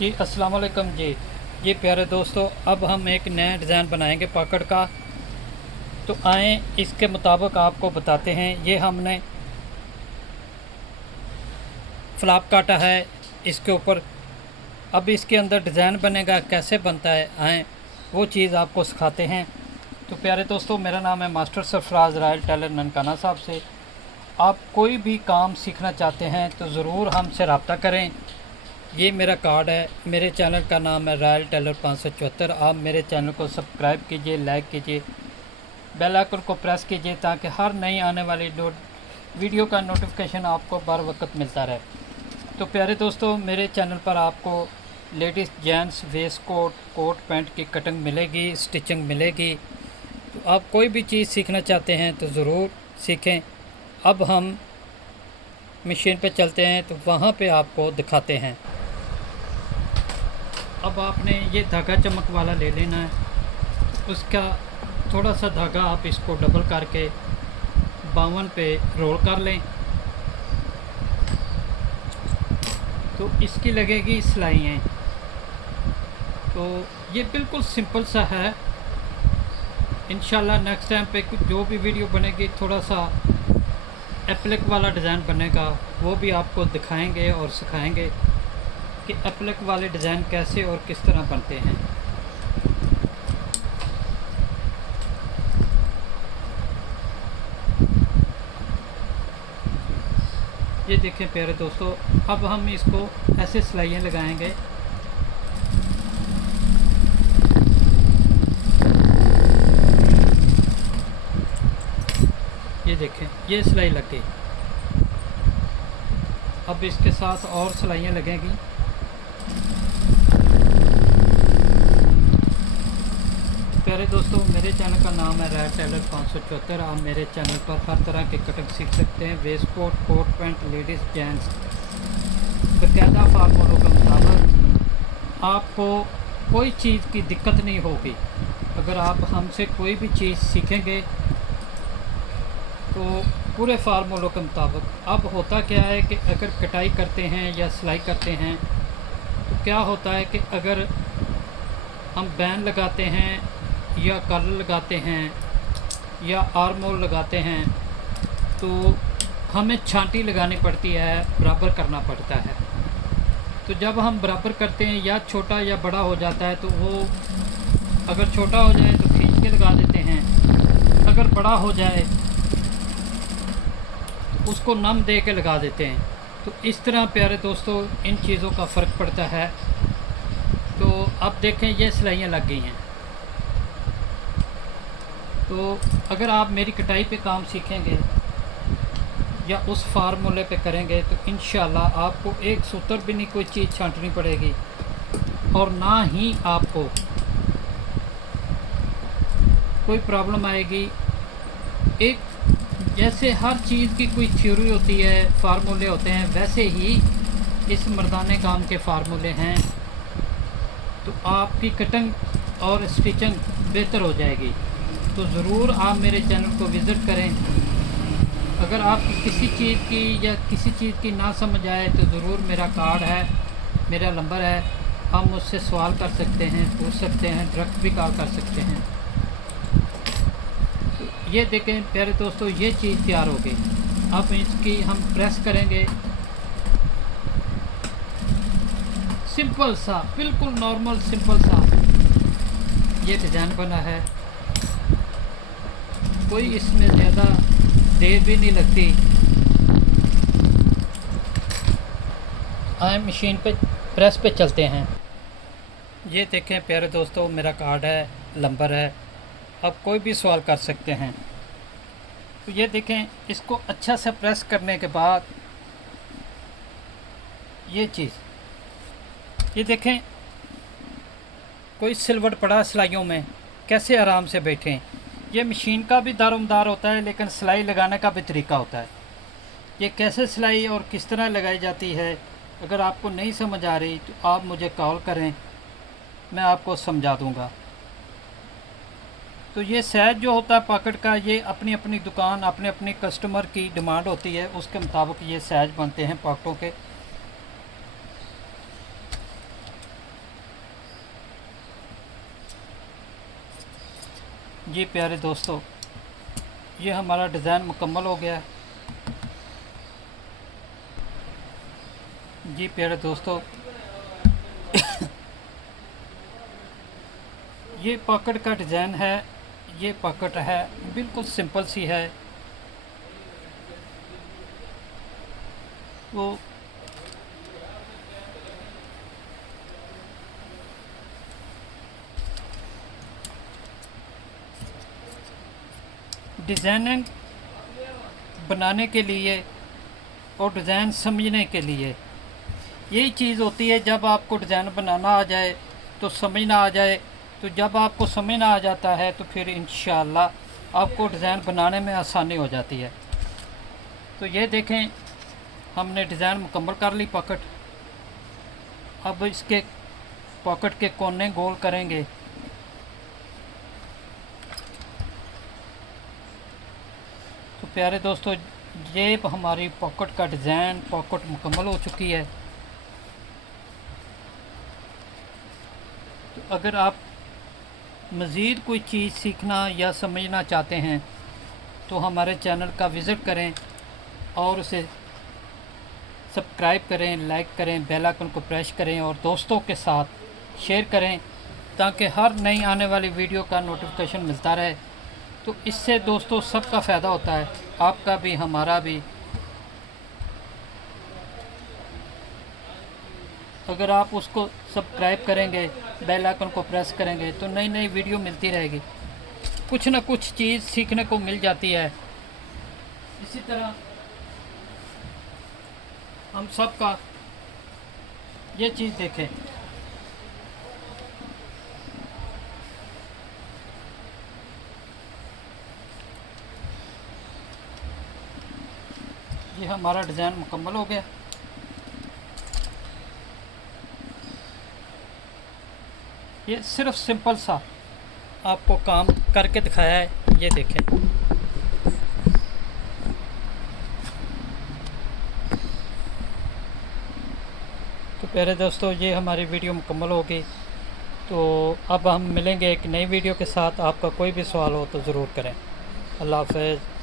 जी अस्सलाम वालेकुम जी प्यारे दोस्तों, अब हम एक नया डिज़ाइन बनाएंगे पॉकेट का। तो आए इसके मुताबिक आपको बताते हैं। ये हमने फ्लैप काटा है इसके ऊपर। अब इसके अंदर डिज़ाइन बनेगा, कैसे बनता है आए वो चीज़ आपको सिखाते हैं। तो प्यारे दोस्तों, मेरा नाम है master Sarfaraz royal tailor Nankana Sahib से। आप कोई भी काम सीखना चाहते हैं तो ज़रूर हमसे रब्ता करें। ये मेरा कार्ड है, मेरे चैनल का नाम है रॉयल टेलर 574। आप मेरे चैनल को सब्सक्राइब कीजिए, लाइक कीजिए, बेल आइकन को प्रेस कीजिए ताकि हर नई आने वाली वीडियो का नोटिफिकेशन आपको बर वक्त मिलता रहे। तो प्यारे दोस्तों, मेरे चैनल पर आपको ladies gents waistcoat coat pant की कटिंग मिलेगी, स्टिचिंग मिलेगी। तो आप कोई भी चीज़ सीखना चाहते हैं तो ज़रूर सीखें। अब हम मशीन पे चलते हैं तो वहाँ पे आपको दिखाते हैं। अब आपने ये धागा चमक वाला ले लेना है। उसका थोड़ा सा धागा आप इसको डबल करके 52 पे रोल कर लें तो इसकी लगेगी सिलाइयाँ। तो ये बिल्कुल सिंपल सा है। इंशाल्लाह नेक्स्ट टाइम पे जो भी वीडियो बनेगी थोड़ा सा एप्लिक वाला डिज़ाइन बनेगा, वो भी आपको दिखाएंगे और सिखाएंगे कि एप्लिक वाले डिज़ाइन कैसे और किस तरह बनते हैं। ये देखें प्यारे दोस्तों, अब हम इसको ऐसे सिलाइयाँ लगाएंगे। ये देखें, ये सिलाई लग गई। अब इसके साथ और सिलाइयाँ लगेंगी। प्यारे दोस्तों, मेरे चैनल का नाम है रॉयल टेलर 574। आप मेरे चैनल पर हर तरह की कटिंग सीख सकते हैं। Waistcoat coat pant ladies gents बाकायदा फार्मूलों के मुताबिक। आपको कोई चीज़ की दिक्कत नहीं होगी अगर आप हमसे कोई भी चीज़ सीखेंगे तो पूरे फार्मूलों के मुताबिक। अब होता क्या है कि अगर कटाई करते हैं या सिलाई करते हैं तो क्या होता है कि अगर हम बैन लगाते हैं या कलर लगाते हैं या आर्मोल लगाते हैं तो हमें छांटी लगानी पड़ती है, बराबर करना पड़ता है। तो जब हम बराबर करते हैं या छोटा या बड़ा हो जाता है तो वो अगर छोटा हो जाए तो खींच के लगा देते हैं, अगर बड़ा हो जाए तो उसको नम दे के लगा देते हैं। तो इस तरह प्यारे दोस्तों इन चीज़ों का फ़र्क पड़ता है। तो अब देखें, ये सिलाइयाँ लग गई हैं। तो अगर आप मेरी कटाई पे काम सीखेंगे या उस फार्मूले पे करेंगे तो इंशाल्लाह आपको एक सूत्र भी नहीं कोई चीज़ छांटनी पड़ेगी और ना ही आपको कोई प्रॉब्लम आएगी। एक जैसे हर चीज़ की कोई थ्योरी होती है, फार्मूले होते हैं, वैसे ही इस मर्दाने काम के फार्मूले हैं। तो आपकी कटिंग और स्टिचिंग बेहतर हो जाएगी। तो ज़रूर आप मेरे चैनल को विज़िट करें। अगर आपको किसी चीज़ की या किसी चीज़ की ना समझ आए तो ज़रूर मेरा कार्ड है, मेरा नंबर है, आप मुझसे सवाल कर सकते हैं, पूछ सकते हैं, डायरेक्ट भी कॉल कर सकते हैं। तो ये देखें प्यारे दोस्तों, ये चीज़ तैयार हो गई। अब इसकी हम प्रेस करेंगे। सिंपल सा, बिल्कुल नॉर्मल सिंपल सा ये डिज़ाइन बना है। कोई इसमें ज़्यादा देर भी नहीं लगती। आए मशीन पे प्रेस पे चलते हैं। ये देखें प्यारे दोस्तों, मेरा कार्ड है, नंबर है, आप कोई भी सवाल कर सकते हैं। तो ये देखें, इसको अच्छा से प्रेस करने के बाद ये चीज़, ये देखें कोई सिलवट पड़ा सिलाइयों में, कैसे आराम से बैठें। ये मशीन का भी दारोमदार होता है लेकिन सिलाई लगाने का भी तरीका होता है। ये कैसे सिलाई और किस तरह लगाई जाती है, अगर आपको नहीं समझ आ रही तो आप मुझे कॉल करें, मैं आपको समझा दूंगा। तो ये साइज जो होता है पॉकेट का, ये अपनी अपनी दुकान अपने अपने कस्टमर की डिमांड होती है, उसके मुताबिक ये साइज बनते हैं पॉकेटों के। जी प्यारे दोस्तों, ये हमारा डिज़ाइन मुकम्मल हो गया है। जी प्यारे दोस्तों, ये पॉकेट का डिज़ाइन है। ये पॉकेट है, बिल्कुल सिंपल सी है। वो डिज़ाइनिंग बनाने के लिए और डिज़ाइन समझने के लिए यही चीज़ होती है। जब आपको डिज़ाइन बनाना आ जाए तो समझना आ जाए, तो जब आपको समझना आ जाता है तो फिर इंशाअल्लाह आपको डिज़ाइन बनाने में आसानी हो जाती है। तो ये देखें, हमने डिज़ाइन मुकम्मल कर ली पॉकेट। अब इसके पॉकेट के कोने गोल करेंगे। तो प्यारे दोस्तों, ये हमारी पॉकेट का डिज़ाइन पॉकेट मुकम्मल हो चुकी है। तो अगर आप मज़ीद कोई चीज़ सीखना या समझना चाहते हैं तो हमारे चैनल का विज़िट करें और उसे सब्सक्राइब करें, लाइक करें, बेल आइकन को प्रेस करें और दोस्तों के साथ शेयर करें ताकि हर नई आने वाली वीडियो का नोटिफिकेशन मिलता रहे। तो इससे दोस्तों सबका फ़ायदा होता है, आपका भी हमारा भी। अगर आप उसको सब्सक्राइब करेंगे, बेल आइकन को प्रेस करेंगे तो नई नई वीडियो मिलती रहेगी, कुछ ना कुछ चीज़ सीखने को मिल जाती है। इसी तरह हम सब का ये चीज़ देखें। ये हमारा डिज़ाइन मुकम्मल हो गया। ये सिर्फ सिंपल सा आपको काम करके दिखाया है, ये देखें। तो प्यारे दोस्तों, ये हमारी वीडियो मुकम्मल हो गई। तो अब हम मिलेंगे एक नई वीडियो के साथ। आपका कोई भी सवाल हो तो ज़रूर करें। अल्लाह हाफ़िज़।